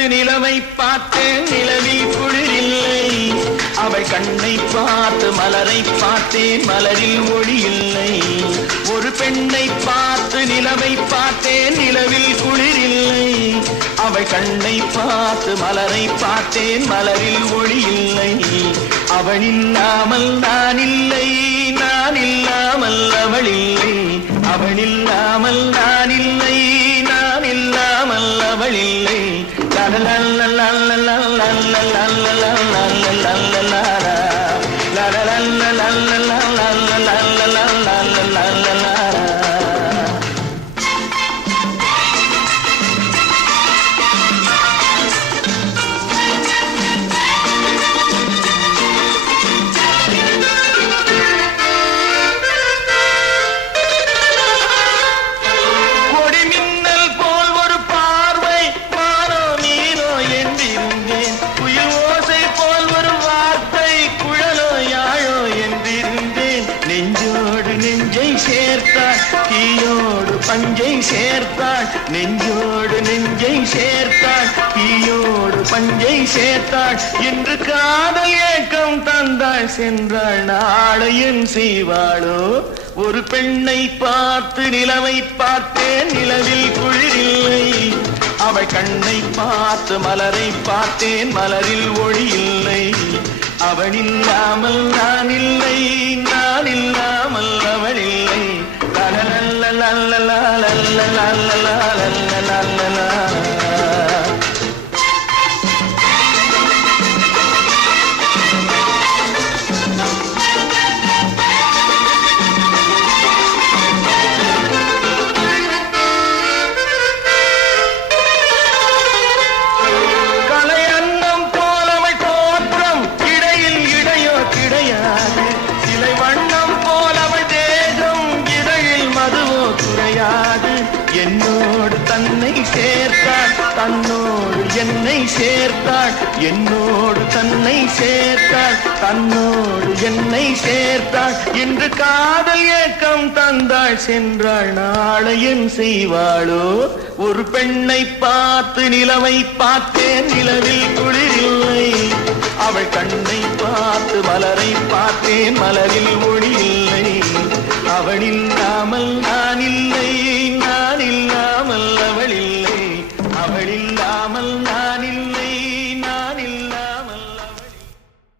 பார்த்து நிலவை பார்த்தேன் நிலவில் குளிரில்லை. அவள் கண்ணை பார்த்து மலரை பார்த்தேன் மலரில் ஒளி இல்லை. ஒரு பெண்ணை பார்த்து நிலவை பார்த்தேன் நிலவில் குளிரில்லை. அவள் கண்ணை பார்த்து மலரை பார்த்தேன் மலரில் ஒளி இல்லை. அவள் இல்லாமல் நான் இல்லை, நான் இல்லாமல் அவள் இல்லை. அவள் இல்லாமல் நான் இல்லை, நான் இல்லாமல் அவள் இல்லை. நெஞ்சோடு நெஞ்சை சேர்த்தாள் தீயோடு பஞ்சை சேர்த்தாள். நெஞ்சோடு நெஞ்சை சேர்த்தாள் தீயோடு பஞ்சை சேர்த்தாள். இன்று காதல் ஏக்கம் தந்தாள் சென்றாள் நாளை என் செய்வாளோ. ஒரு பெண்ணை பார்த்து நிலவை பார்த்தேன் நிலவில் குளிரில்லை. அவள் கண்ணை பார்த்து மலரை பார்த்தேன் மலரில் ஒளி இல்லை. அவள் இல்லாமல் நான் இல்லை, நான் இல்லாமல் அவள் இல்லை. என்னோடு தன்னை சேர்த்தாள் தன்னோடு என்னை சேர்த்தாள். என்னோடு தன்னை சேர்த்தாள் தன்னோடு என்னை சேர்த்தாள். இன்று காதல் ஏக்கம் தந்தாள் சென்றாள் நாளை என் செய்வாளோ. ஒரு பெண்ணை பார்த்து நிலவை பார்த்தேன் நிலவில் குளிரில்லை. அவள் கண்ணை பார்த்து மலரை பார்த்தேன் மலரில் ஒளி இல்லை. அவள் இல்லாமல் நான் இல்லை, நான் இல்லாமல் அவள் இல்லை. அவள் இல்லாமல் நான் இல்லை.